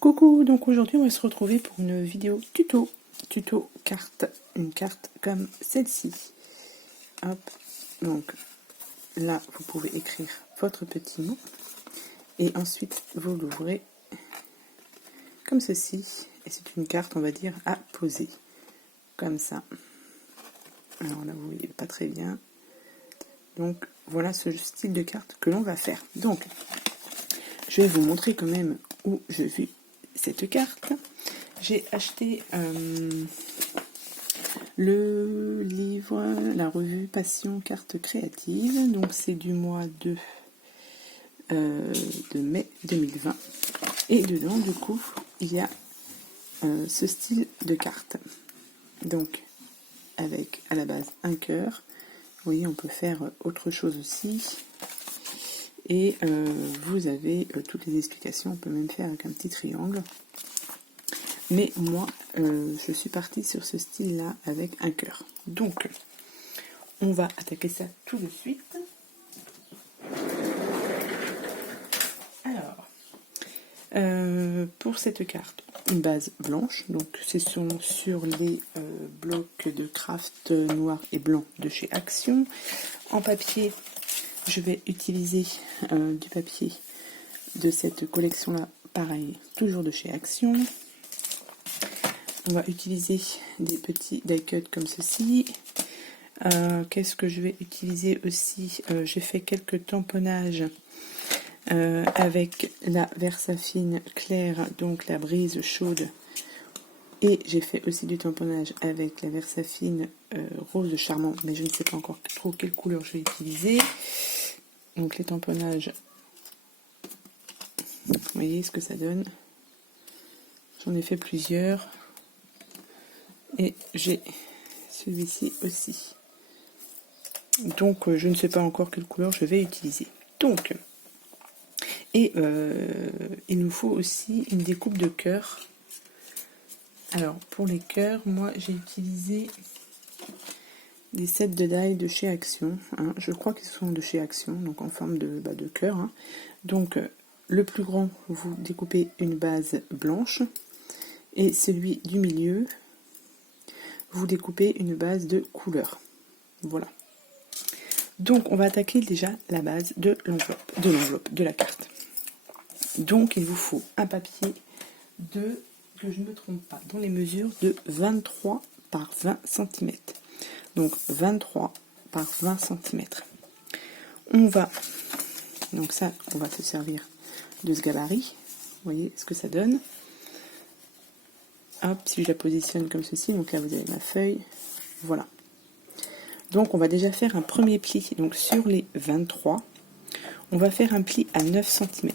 Coucou, donc aujourd'hui on va se retrouver pour une vidéo tuto carte, une carte comme celle-ci. Hop, donc là vous pouvez écrire votre petit mot et ensuite vous l'ouvrez comme ceci et c'est une carte, on va dire, à poser comme ça. Alors là vous voyez pas très bien, donc voilà ce style de carte que l'on va faire. Donc je vais vous montrer quand même où je vis cette carte. J'ai acheté le livre, la revue Passion Cartes Créatives, donc c'est du mois de mai 2020, et dedans du coup il y a ce style de carte, donc avec à la base un cœur. Vous voyez, on peut faire autre chose aussi, et vous avez toutes les explications. On peut même faire avec un petit triangle, mais moi je suis partie sur ce style là avec un cœur. Donc on va attaquer ça tout de suite. Alors pour cette carte, une base blanche, donc c'est sur les blocs de craft noir et blanc de chez Action. En papier, je vais utiliser du papier de cette collection là, pareil, toujours de chez Action. On va utiliser des petits die cut comme ceci. Qu'est-ce que je vais utiliser aussi? J'ai fait quelques tamponnages avec la Versafine claire, donc la brise chaude. Et j'ai fait aussi du tamponnage avec la Versafine rose charmant, mais je ne sais pas encore trop quelle couleur je vais utiliser. Donc les tamponnages, vous voyez ce que ça donne. J'en ai fait plusieurs. Et j'ai celui-ci aussi. Donc je ne sais pas encore quelle couleur je vais utiliser. Donc, et il nous faut aussi une découpe de cœur. Alors pour les cœurs, moi j'ai utilisé des sets de die de chez Action, hein. Je crois qu'ils sont de chez Action, donc en forme de cœur, hein. Donc le plus grand, vous découpez une base blanche, et celui du milieu, vous découpez une base de couleur. Voilà. Donc on va attaquer déjà la base de l'enveloppe de la carte. Donc il vous faut un papier de, que je ne me trompe pas, dans les mesures de 23 par 20 cm. Donc 23 par 20 cm. On va, donc ça, on va se servir de ce gabarit. Vous voyez ce que ça donne. Hop, si je la positionne comme ceci, donc là vous avez ma feuille, voilà. Donc on va déjà faire un premier pli, donc sur les 23, on va faire un pli à 9 cm.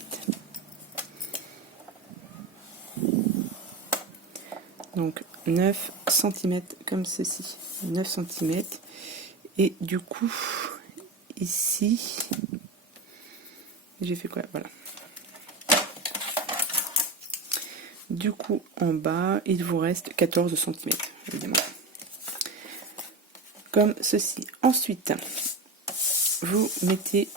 Donc 9 cm comme ceci, 9 cm, et du coup, ici, j'ai fait quoi? Voilà. Du coup, en bas, il vous reste 14 cm, évidemment. Comme ceci. Ensuite, vous mettez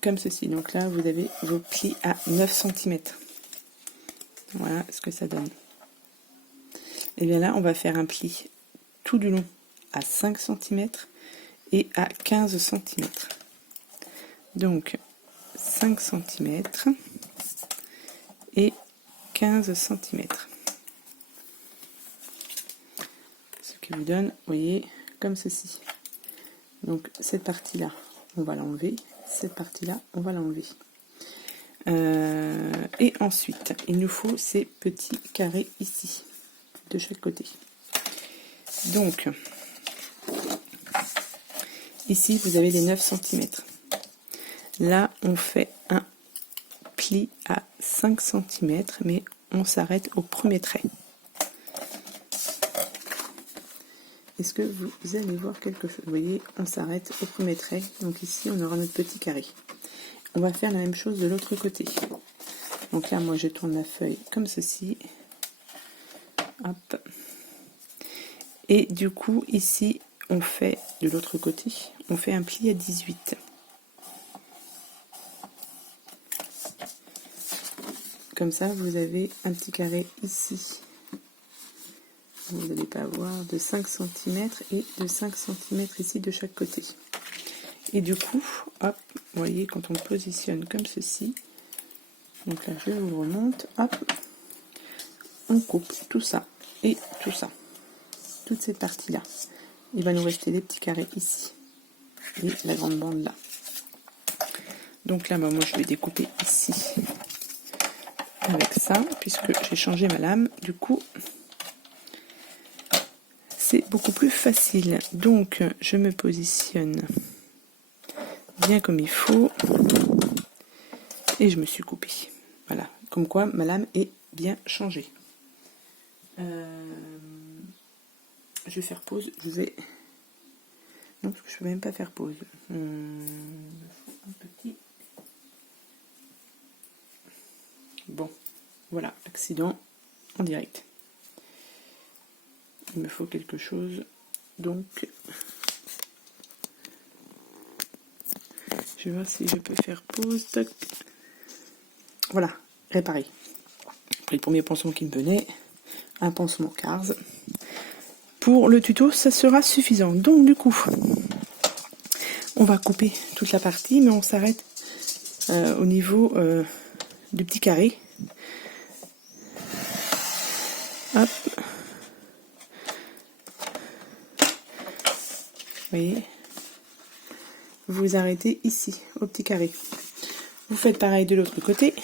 comme ceci. Donc là, vous avez vos plis à 9 cm. Voilà ce que ça donne. Et bien là, on va faire un pli tout du long à 5 cm et à 15 cm. Donc 5 cm et 15 cm. Ce qui vous donne, vous voyez, comme ceci. Donc cette partie-là, on va l'enlever. Cette partie-là, on va l'enlever. Et ensuite, il nous faut ces petits carrés ici, de chaque côté. Donc, ici, vous avez les 9 cm. Là, on fait un pli à 5 cm, mais on s'arrête au premier trait. Est-ce que vous allez voir quelque chose? Vous voyez, on s'arrête au premier trait. Donc ici, on aura notre petit carré. On va faire la même chose de l'autre côté. Donc là, moi, je tourne la feuille comme ceci. Hop. Et du coup, ici, on fait, de l'autre côté, on fait un pli à 18. comme ça, vous avez un petit carré ici. Vous n'allez pas avoir de 5 cm et de 5 cm ici de chaque côté. Et du coup, hop, vous voyez, quand on positionne comme ceci, donc là je vous remonte, hop, on coupe tout ça et tout ça. Toute cette partie-là. Il va nous rester des petits carrés ici. Et la grande bande là. Donc là, moi je vais découper ici. Avec ça, puisque j'ai changé ma lame. Du coup, c'est beaucoup plus facile. Donc, je me positionne bien comme il faut. Et je me suis coupée. Voilà. Comme quoi, ma lame est bien changée. Je vais faire pause. Je vais... Non, parce que je ne peux même pas faire pause. Un petit... Bon. Voilà. Accident en direct. Il me faut quelque chose. Donc... Je vais voir si je peux faire pause. Tac. Voilà, réparer. Après le premier pansement qui me venait, un pansement Cars. Pour le tuto, ça sera suffisant. Donc du coup, on va couper toute la partie, mais on s'arrête au niveau du petit carré. Hop. Vous voyez, vous arrêtez ici, au petit carré. Vous faites pareil de l'autre côté.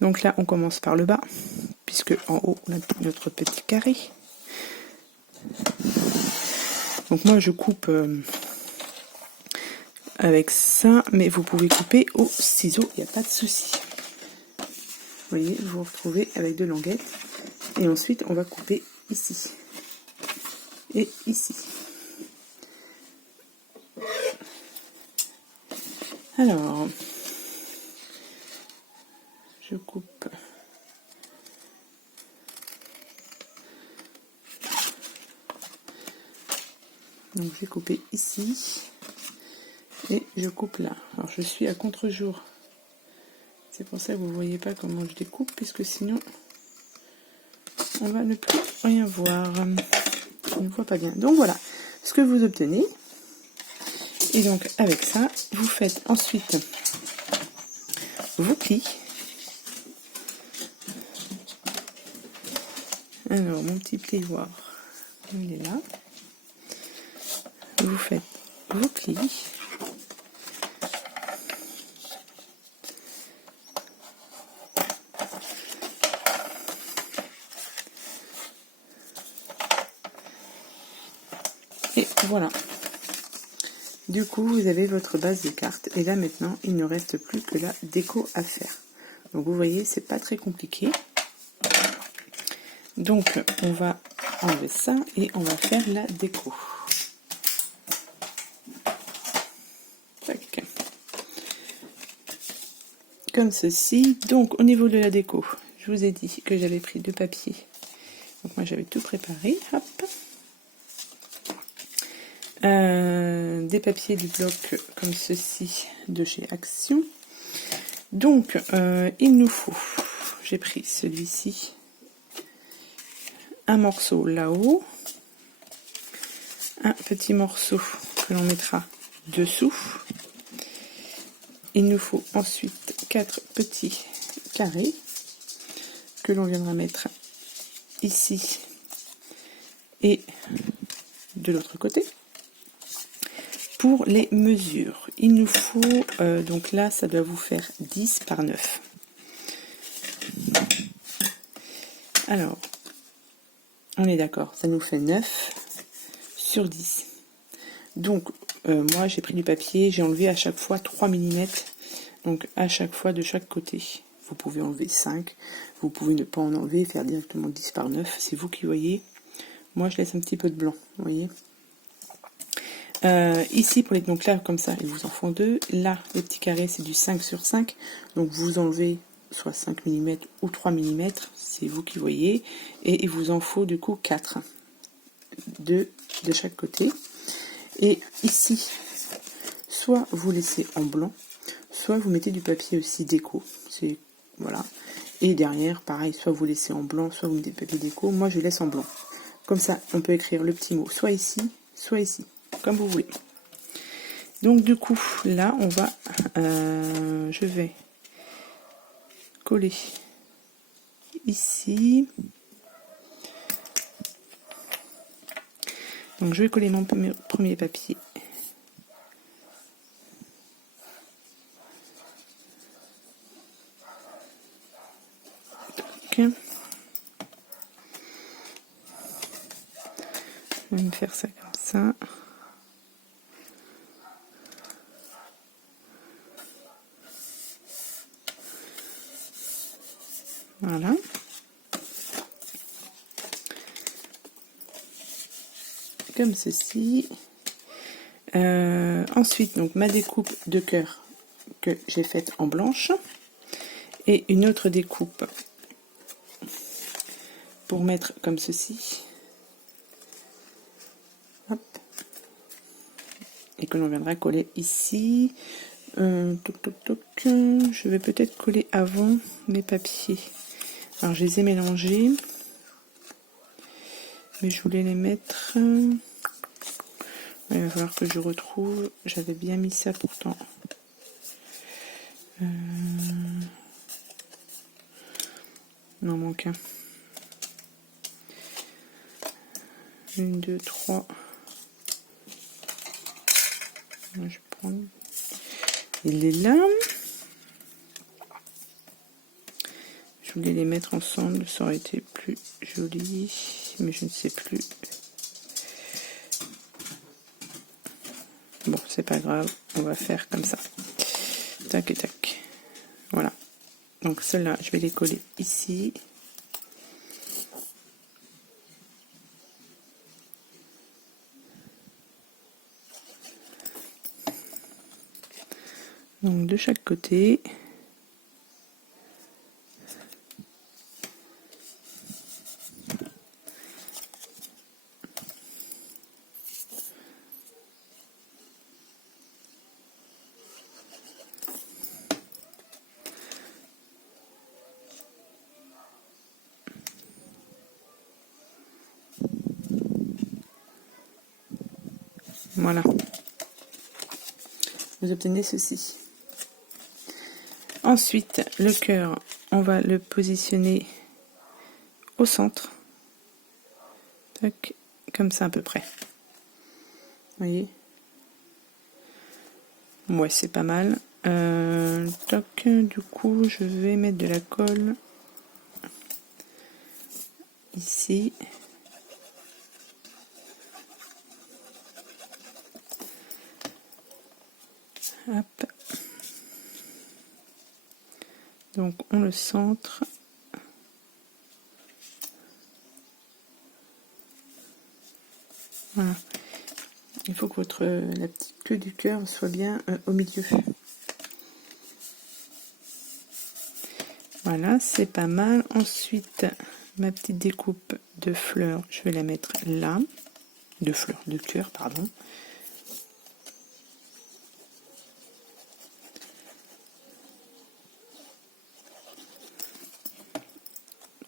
Donc là, on commence par le bas, puisque en haut, on a notre petit carré. Donc moi, je coupe avec ça, mais vous pouvez couper au ciseau, il n'y a pas de souci. Vous voyez, vous vous retrouvez avec deux languettes. Et ensuite, on va couper ici. Et ici. Alors, je coupe. Donc, je vais couper ici. Et je coupe là. Alors, je suis à contre-jour. C'est pour ça que vous ne voyez pas comment je découpe, puisque sinon, on va ne plus rien voir. On ne voit pas bien. Donc, voilà ce que vous obtenez. Et donc, avec ça, vous faites ensuite vos plis. Alors, mon petit plioir, il est là. Vous faites vos plis. Et voilà. Du coup, vous avez votre base de cartes. Et là, maintenant, il ne reste plus que la déco à faire. Donc, vous voyez, c'est pas très compliqué. Donc, on va enlever ça et on va faire la déco. Tac. Comme ceci. Donc, au niveau de la déco, je vous ai dit que j'avais pris deux papiers. Donc, moi, j'avais tout préparé. Hop. Des papiers du bloc comme ceci de chez Action. Donc, il nous faut, j'ai pris celui-ci, un morceau là-haut, un petit morceau que l'on mettra dessous. Il nous faut ensuite 4 petits carrés que l'on viendra mettre ici et de l'autre côté. Pour les mesures, il nous faut, donc là, ça doit vous faire 10 par 9. Alors, on est d'accord, ça nous fait 9 sur 10. Donc, moi, j'ai pris du papier, j'ai enlevé à chaque fois 3 mm, donc à chaque fois de chaque côté. Vous pouvez enlever 5, vous pouvez ne pas en enlever, faire directement 10 par 9, c'est vous qui voyez. Moi, je laisse un petit peu de blanc, vous voyez. Ici, pour les, donc là, comme ça, il vous en faut 2. Là, les petits carrés, c'est du 5 sur 5. Donc, vous enlevez soit 5 mm ou 3 mm. C'est vous qui voyez. Et il vous en faut, du coup, 4. 2 de chaque côté. Et ici, soit vous laissez en blanc, soit vous mettez du papier aussi déco. C'est voilà. Et derrière, pareil, soit vous laissez en blanc, soit vous mettez des papiers déco. Moi, je laisse en blanc. Comme ça, on peut écrire le petit mot soit ici, comme vous voulez. Donc du coup, là, on va, je vais coller ici. Donc je vais coller mon premier papier. Je vais me faire ça comme ça. Voilà. Comme ceci. Ensuite, donc ma découpe de cœur que j'ai faite en blanche. Et une autre découpe pour mettre comme ceci. Hop. Et que l'on viendra coller ici. Je vais peut-être coller avant mes papiers. Alors je les ai mélangés. Mais je voulais les mettre... Il va falloir que je retrouve. J'avais bien mis ça pourtant. Il m'en manque un. 1, 2, 3. Je vais prendre. Il est là. Je voulais les mettre ensemble, ça aurait été plus joli, mais je ne sais plus. Bon, c'est pas grave, on va faire comme ça. Tac et tac. Voilà. Donc ceux-là, je vais les coller ici. Donc de chaque côté. Voilà. Vous obtenez ceci. Ensuite, le cœur, on va le positionner au centre. Tac, comme ça à peu près. Vous voyez? Ouais, c'est pas mal. Toc, du coup, je vais mettre de la colle ici. Hop. Donc on le centre. Voilà. Il faut que la petite queue du cœur soit bien au milieu. Voilà, c'est pas mal. Ensuite, ma petite découpe de fleurs, je vais la mettre là. De fleurs, de cœur, pardon.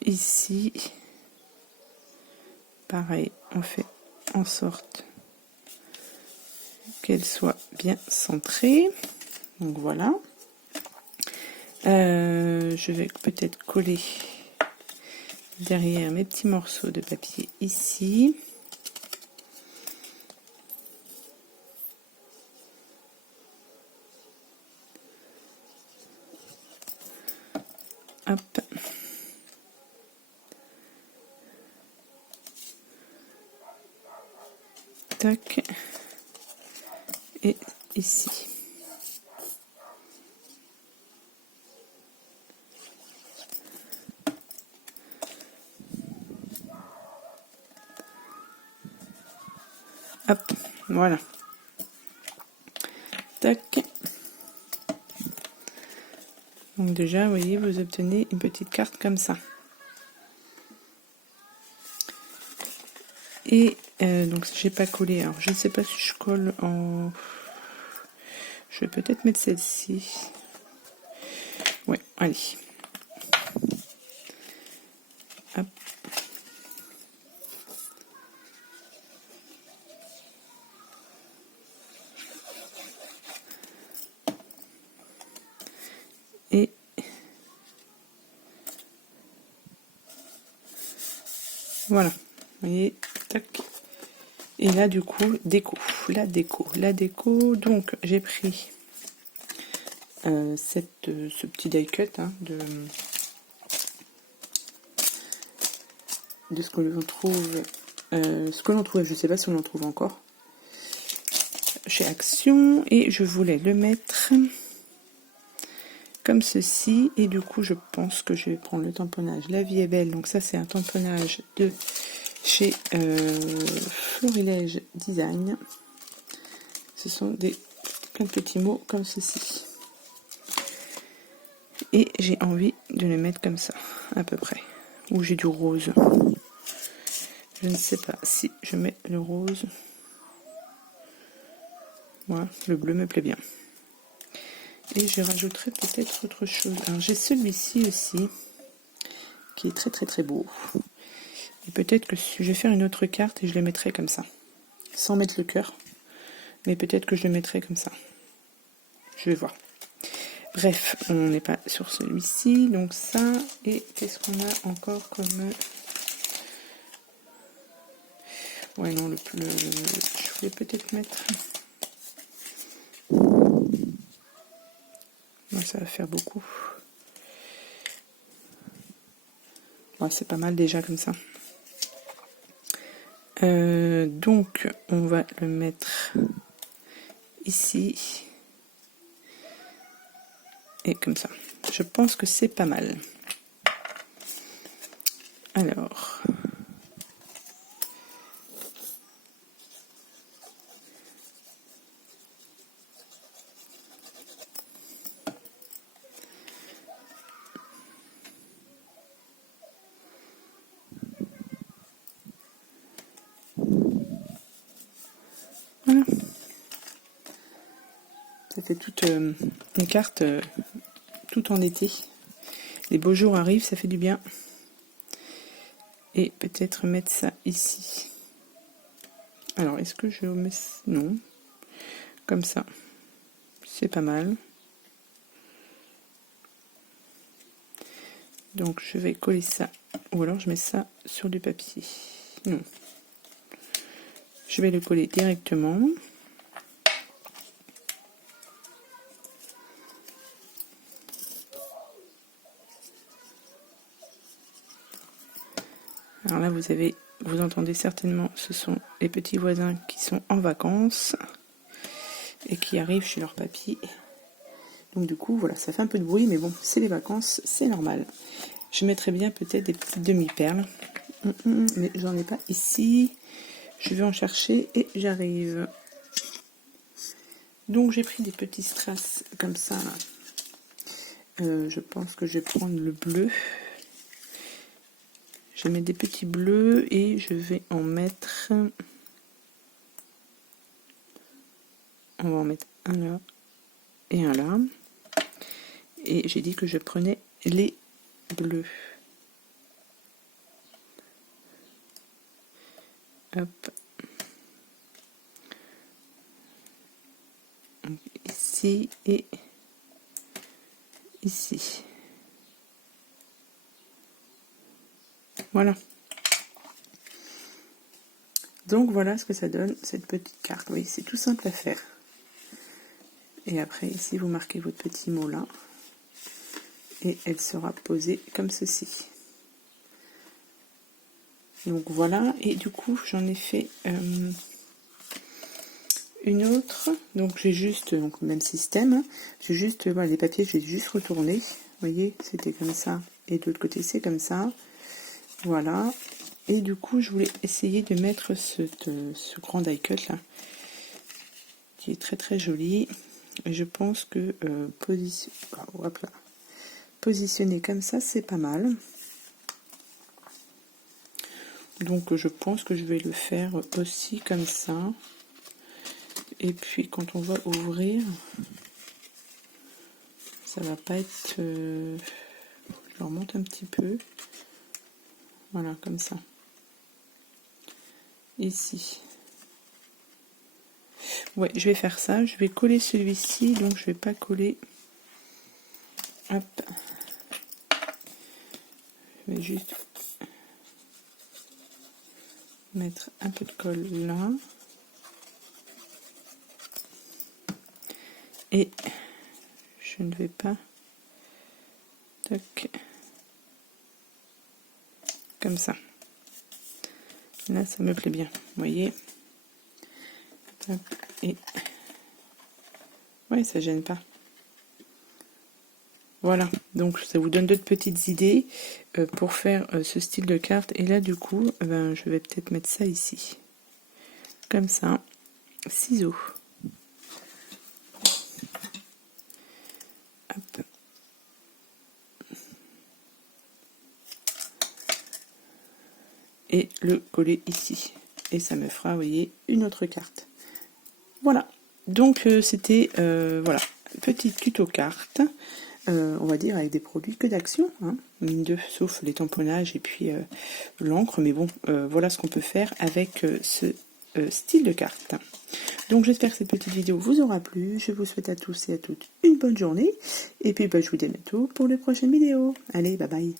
Ici, pareil, on fait en sorte qu'elle soit bien centrée. Donc voilà. Je vais peut-être coller derrière mes petits morceaux de papier ici. Hop. Tac. Et ici. Hop, voilà. Tac. Donc déjà, vous voyez, vous obtenez une petite carte comme ça. Et donc j'ai pas collé. Alors je ne sais pas si je colle en... Je vais peut-être mettre celle-ci. Ouais, allez. Hop. Et voilà, vous voyez, tac. Et là du coup, la déco. Donc j'ai pris ce petit die cut hein, de ce que l'on trouve, je sais pas si on en trouve encore chez Action, et je voulais le mettre comme ceci, et du coup je pense que je vais prendre le tamponnage La Vie est Belle. Donc ça c'est un tamponnage de chez Florilège Design. Ce sont plein de petits mots comme ceci, et j'ai envie de les mettre comme ça à peu près, où j'ai du rose. Je ne sais pas si je mets le rose. Voilà, le bleu me plaît bien. Et je rajouterai peut-être autre chose. Alors j'ai celui-ci aussi, qui est très très très beau. Et peut-être que je vais faire une autre carte et je le mettrai comme ça. Sans mettre le cœur. Mais peut-être que je le mettrai comme ça. Je vais voir. Bref, on n'est pas sur celui-ci. Donc ça, et qu'est-ce qu'on a encore comme... Ouais non, je voulais peut-être mettre... Non, ça va faire beaucoup. Ouais, c'est pas mal déjà comme ça. Donc, on va le mettre ici. Et comme ça. Je pense que c'est pas mal. Alors... Voilà. Ça fait toute une carte tout en été. Les beaux jours arrivent, ça fait du bien. Et peut-être mettre ça ici. Alors, est-ce que je mets... Non. Comme ça. C'est pas mal. Donc, je vais coller ça. Ou alors, je mets ça sur du papier. Non. Je vais le coller directement. Alors là, vous entendez certainement, ce sont les petits voisins qui sont en vacances et qui arrivent chez leur papy. Donc du coup, voilà, ça fait un peu de bruit, mais bon, c'est les vacances, c'est normal. Je mettrais bien peut-être des petites demi-perles, mais j'en ai pas ici. Je vais en chercher et j'arrive. Donc j'ai pris des petits strass comme ça. Je pense que je vais prendre le bleu. Je vais mettre des petits bleus et je vais en mettre... On va en mettre un là et un là. Et j'ai dit que je prenais les bleus. Hop. Donc, ici et ici. Voilà. Donc voilà ce que ça donne, cette petite carte. Oui, c'est tout simple à faire. Et après, ici, vous marquez votre petit mot là. Et elle sera posée comme ceci. Donc voilà, et du coup, j'en ai fait une autre. Donc j'ai juste, donc même système. J'ai juste, voilà, les papiers, j'ai juste retourné. Vous voyez, c'était comme ça. Et de l'autre côté, c'est comme ça. Voilà. Et du coup, je voulais essayer de mettre ce grand die cut là, qui est très très joli. Et je pense que positionner comme ça, c'est pas mal. Donc je pense que je vais le faire aussi comme ça. Et puis quand on va ouvrir, ça va pas être... je le remonte un petit peu. Voilà, comme ça. Ici. Ouais, je vais faire ça. Je vais coller celui-ci, donc je vais pas coller. Hop. Je vais juste mettre un peu de colle là. Et je ne vais pas. Tac. Comme ça. Là, ça me plaît bien. Vous voyez. Hop. Et ouais, ça gêne pas. Voilà, donc ça vous donne d'autres petites idées pour faire ce style de carte. Et là, du coup, ben, je vais peut-être mettre ça ici. Comme ça. Ciseaux. Hop. Et le coller ici. Et ça me fera, vous voyez, une autre carte. Voilà. Donc, c'était, voilà, petite tuto carte. On va dire avec des produits que d'action, hein, sauf les tamponnages et puis l'encre, mais bon, voilà ce qu'on peut faire avec ce style de carte. Donc j'espère que cette petite vidéo vous aura plu, je vous souhaite à tous et à toutes une bonne journée, et puis bah, je vous dis à bientôt pour les prochaines vidéos. Allez, bye bye.